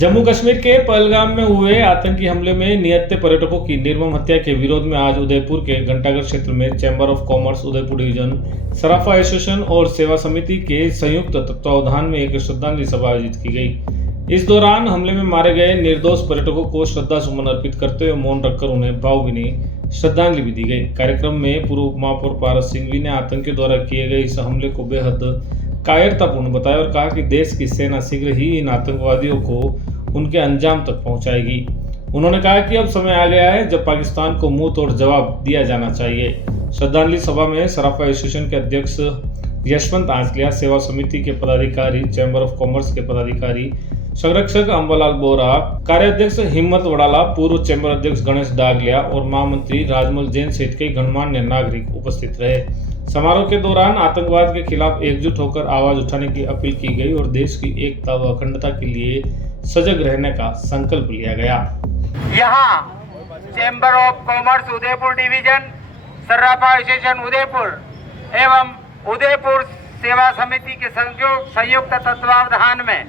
जम्मू कश्मीर के पहलगाम में हुए आतंकी हमले में निहत्थे पर्यटकों की निर्मम हत्या के विरोध में आज उदयपुर के घंटाघर क्षेत्र में chamber of commerce Udaipur division, Sarafa association और सेवा समिति के संयुक्त तत्वावधान में एक श्रद्धांजलि सभा आयोजित की गई। इस दौरान हमले में मारे गए निर्दोष पर्यटकों को श्रद्धा सुमन अर्पित करते हुए मौन रखकर उन्हें भावभीनी श्रद्धांजलि भी दी गई। कार्यक्रम में पूर्व उपमहापौर पारस सिंघवी ने आतंकियों द्वारा किए गए इस हमले को बेहद कायरतापूर्ण बताया और कहा कि देश की सेना शीघ्र ही इन आतंकवादियों को उनके अंजाम तक पहुंचाएगी। उन्होंने कहा कि अब समय आ गया है जब पाकिस्तान को मुंह तोड़ जवाब दिया जाना चाहिए। श्रद्धांजलि सभा में सराफा एसोसिएशन के अध्यक्ष यशवंत आंचलिया, सेवा समिति के पदाधिकारी, चैंबर ऑफ कॉमर्स के पदाधिकारी, संरक्षक अंबालाल बोरा, कार्याध्यक्ष हिम्मत वड़ाला, पूर्व चैंबर अध्यक्ष गणेश डागलिया और महामंत्री राजमल जैन सहित कई गणमान्य नागरिक उपस्थित रहे। समारोह के दौरान आतंकवाद के खिलाफ एकजुट होकर आवाज उठाने की अपील की गई और देश की एकता व अखंडता के लिए सजग रहने का संकल्प लिया गया। यहाँ chamber of commerce Udaipur division, Sarafa association Udaipur एवं उदयपुर सेवा समिति के संयुक्त तत्वावधान में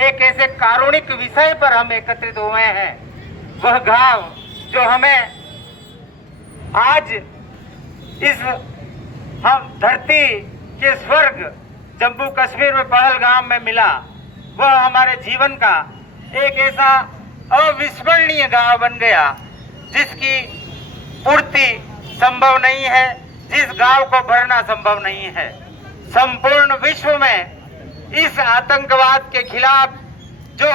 एक ऐसे कारुणिक विषय पर हम एकत्रित हुए हैं। वह घाव जो हमें आज इस हम धरती के स्वर्ग जम्मू कश्मीर में पहलगाम में मिला, वह हमारे जीवन का एक ऐसा अविस्मरणीय गांव बन गया जिसकी पूर्ति संभव नहीं है, जिस गांव को भरना संभव नहीं है। संपूर्ण विश्व में इस आतंकवाद के खिलाफ जो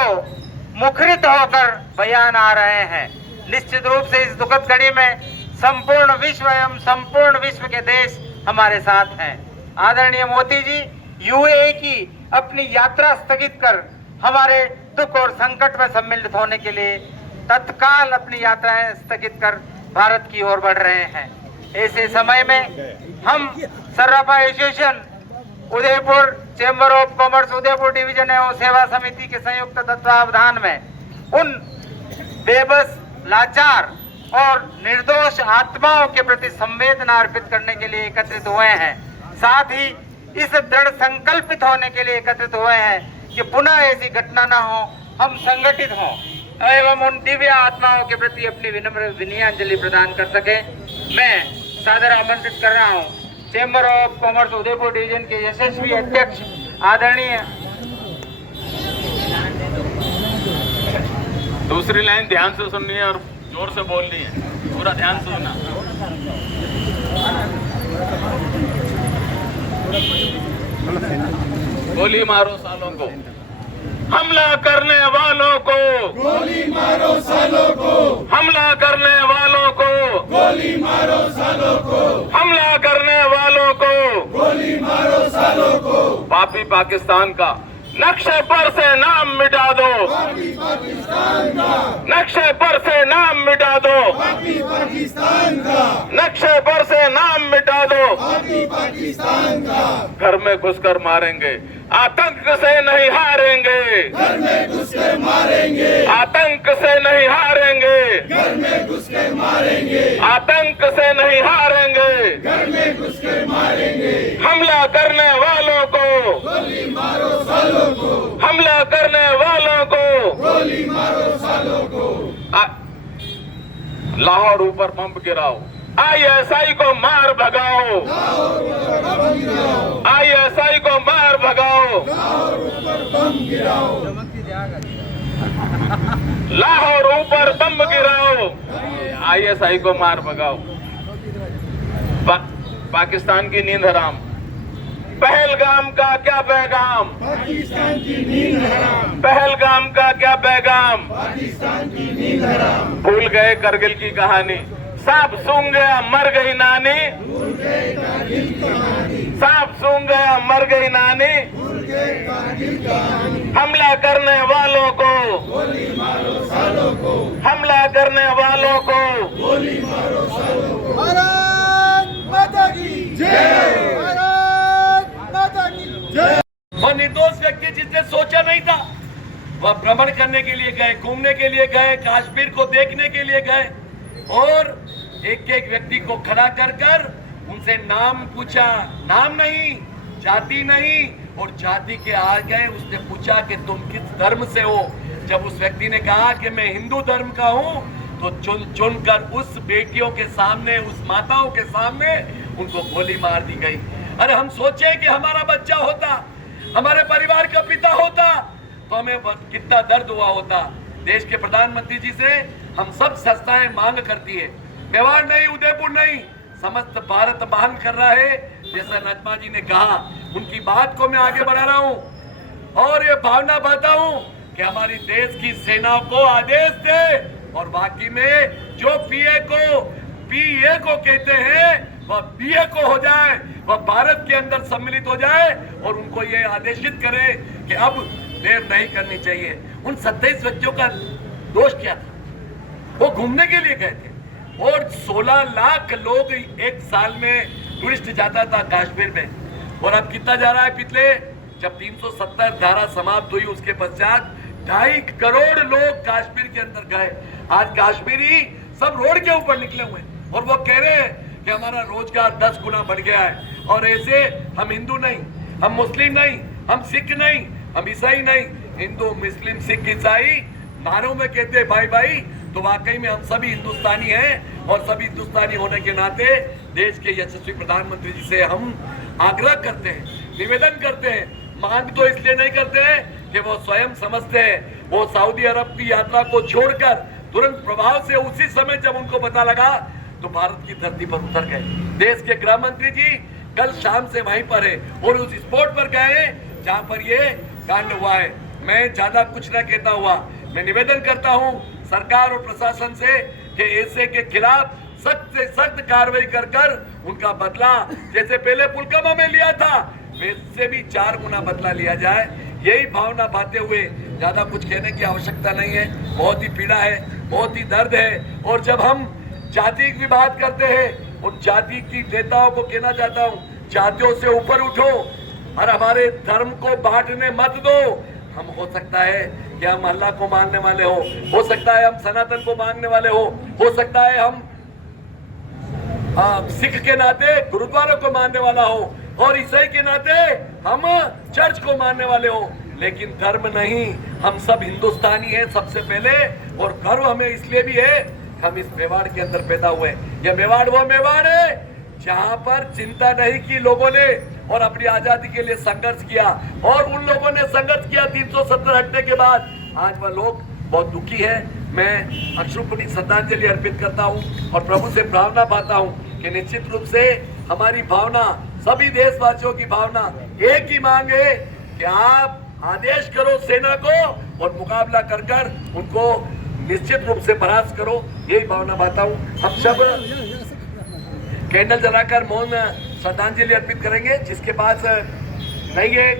मुखरित होकर बयान आ रहे हैं, निश्चित रूप से इस दुखद घड़ी में संपूर्ण विश्व एवं संपूर्ण विश्व के देश हमारे साथ हैं। आदरणीय मोदी जी यूएई की अपनी यात्रा स्थगित कर हमारे दुख और संकट में सम्मिलित होने के लिए तत्काल अपनी यात्राएं स्थगित कर भारत की ओर बढ़ रहे हैं। ऐसे समय में हम Sarafa association Udaipur, chamber of commerce Udaipur division एवं सेवा समिति के संयुक्त तत्वावधान में उन बेबस, लाचार और निर्दोष आत्माओं के प्रति संवेदना अर्पित करने के लिए एकत्रित हुए हैं। साथ ही इस दृढ़ संकल्पित होने के लिए एकत्रित हुए हैं कि पुनः ऐसी घटना न हो, हम संगठित हों एवं उन दिव्य आत्माओं के प्रति अपनी विनम्र विनयाञ्जलि प्रदान कर सके। मैं सादर आमंत्रित कर रहा हूँ chamber of commerce Udaipur division के यशस्वी अध्यक्ष आदरणीय। दूसरी लाइन ध्यान से सुननी है और जोर से बोलनी है, पूरा ध्यान से सुनना। गोली मारो सालों को, हमला करने वालों को गोली मारो सालों को, हमला करने वालों को गोली मारो सालों को, हमला करने वालों को गोली मारो सालों को। पापी पाकिस्तान का नक्शे पर से नाम मिटा दो, पापी पाकिस्तान का नक्शे पर से नाम मिटा दो, पापी पाकिस्तान का नक्शे पर से नाम मिटा दो। पापी पाकिस्तान का घर में घुसकर मारेंगे, आतंक से नहीं हारेंगे, घर में घुस कर मारेंगे, आतंक से नहीं हारेंगे, घर में घुस कर मारेंगे, आतंक से नहीं हारेंगे। घर में घुस कर मारेंगे। हमला करने वालों को, गोली मारो सालों को, हमला करने वालों को गोली मारो सालों को। लाहौर ऊपर बम गिराओ, आईएसआई को मार भगाओ, लाहौर ऊपर बम गिराओ, आईएसआई को मार भगाओ, लाहौर ऊपर बम गिराओ, लाहौर ऊपर बम गिराओ, आईएसआई को मार भगाओ। पाकिस्तान की नींद हराम, पहलगाम का क्या पैगाम, पाकिस्तान की नींद हराम, पहलगाम का क्या पैगाम। पाकिस्तान की नींद हराम। भूल गए करगिल की कहानी, सांप सूंघ गया मर गई नानी, भूल गए कारगिल कहानी, सांप सूंघ गया मर गई नानी। भूल गए कारगिल कहानी। हमला करने वालों को, गोली मारो सालों को, हमला करने वालों को गोली मारो सालों को। भारत माता की जय, भारत माता की जय। वह निर्दोष व्यक्ति जिसने सोचा नहीं था, वह भ्रमण करने के लिए गए, घूमने के लिए गए, कश्मीर को देखने के लिए गए और एक एक व्यक्ति को खड़ा कर कर उनसे नाम पूछा, नाम नहीं, जाति नहीं, और जाति के आ गए उसने पूछा कि तुम किस धर्म से हो, जब उस व्यक्ति ने कहा कि मैं हिंदू धर्म का हूं, तो चुनकर उस बेटियों के सामने, उस माताओं के सामने उनको गोली मार दी गई। अरे हम सोचे कि हमारा बच्चा होता, हमारे परिवार का पिता होता, तो हमें कितना दर्द हुआ होता। देश के प्रधानमंत्री जी से हम सब संस्थाएं मांग करती है, मेवाड़ नहीं, उदयपुर नहीं, समस्त भारत मांग कर रहा है। जैसा नजमा जी ने कहा, उनकी बात को मैं आगे बढ़ा रहा हूं और ये भावना बताता हूं कि हमारी देश की सेना को आदेश दे और बाकी में जो पीए को कहते हैं वह पीए को हो जाए, वह भारत के अंदर सम्मिलित हो जाए और उनको ये आदेशित करे कि अब देर नहीं करनी चाहिए। उन 27 व्यक्तियों का दोष क्या था? वो घूमने के लिए गए थे और 16 लाख लोग एक साल में टूरिस्ट जाता था कश्मीर में, और अब कितना जा रहा है? पिछले जब 370 धारा समाप्त हुई उसके पश्चात 2.5 करोड़ लोग कश्मीर के अंदर गए। आज कश्मीरी सब रोड के ऊपर निकले हुए हैं और वो कह रहे हैं कि हमारा रोजगार 10 गुना बढ़ गया है। और ऐसे हम हिंदू नहीं, हम मुस्लिम नहीं, हम सिख नहीं, हम ईसाई नहीं, हिंदू मुस्लिम सिख ईसाई नारों में कहते हैं भाई भाई, तो वाकई में हम सभी हिंदुस्तानी हैं और सभी हिंदुस्तानी होने के नाते देश के यशस्वी प्रधानमंत्री जी से हम आग्रह करते हैं, निवेदन करते हैं, मांग तो इसलिए नहीं करते हैं कि वो स्वयं समझते हैं। वो सऊदी अरब की यात्रा को छोड़कर तुरंत प्रभाव से उसी समय जब उनको पता लगा तो भारत की धरती पर उतर गए। देश के गृह मंत्री जी कल शाम से वहीं पर है और उस स्पॉट पर गए जहां पर ये कांड हुआ है। मैं ज्यादा कुछ न कहता हुआ मैं निवेदन करता हूं सरकार और प्रशासन से कि ऐसे के खिलाफ सख्त से सख्त कार्रवाई कर उनका बदला जैसे पहले पुलवामा में लिया था वैसे भी 4 गुना बदला लिया जाए। यही भावना बांधते हुए ज्यादा कुछ कहने की आवश्यकता नहीं है। बहुत ही पीड़ा है, बहुत ही दर्द है। और जब हम जाति की बात करते हैं, उन जाति की नेताओं को कहना चाहता हूँ, जातियों से ऊपर उठो और हमारे धर्म को बांटने मत दो। हम हो सकता है कि हम अल्लाह को मानने वाले हो सकता है हम सनातन को मानने वाले हो सकता है हम सिख के नाते गुरुद्वारों को मानने वाला हो और ईसाई के नाते हम चर्च को मानने वाले हो, लेकिन धर्म नहीं। हम सब हिंदुस्तानी हैं सबसे पहले, और गर्व हमें इसलिए भी है हम इस मेवाड़ के अंदर पैदा हुए। यह मेवाड़ वो मेवाड़ है जहां पर चिंता नहीं की लोगों ने और अपनी आजादी के लिए संघर्ष किया, और उन लोगों ने संघर्ष किया 370 हटने के बाद। आज वह लोग बहुत दुखी है। मैं अश्रुपूर्णी श्रद्धांजलि अर्पित करता हूं और प्रभु से प्रार्थना पाता हूं कि निश्चित रूप से हमारी भावना, सभी देशवासियों की भावना एक ही मांग है कि आप आदेश करो सेना को और मुकाबला कर उनको निश्चित रूप से परास्त करो। यही भावना पाता हूं। हम सब कैंडल जलाकर मौन श्रद्धांजलि अर्पित करेंगे। जिसके पास नहीं है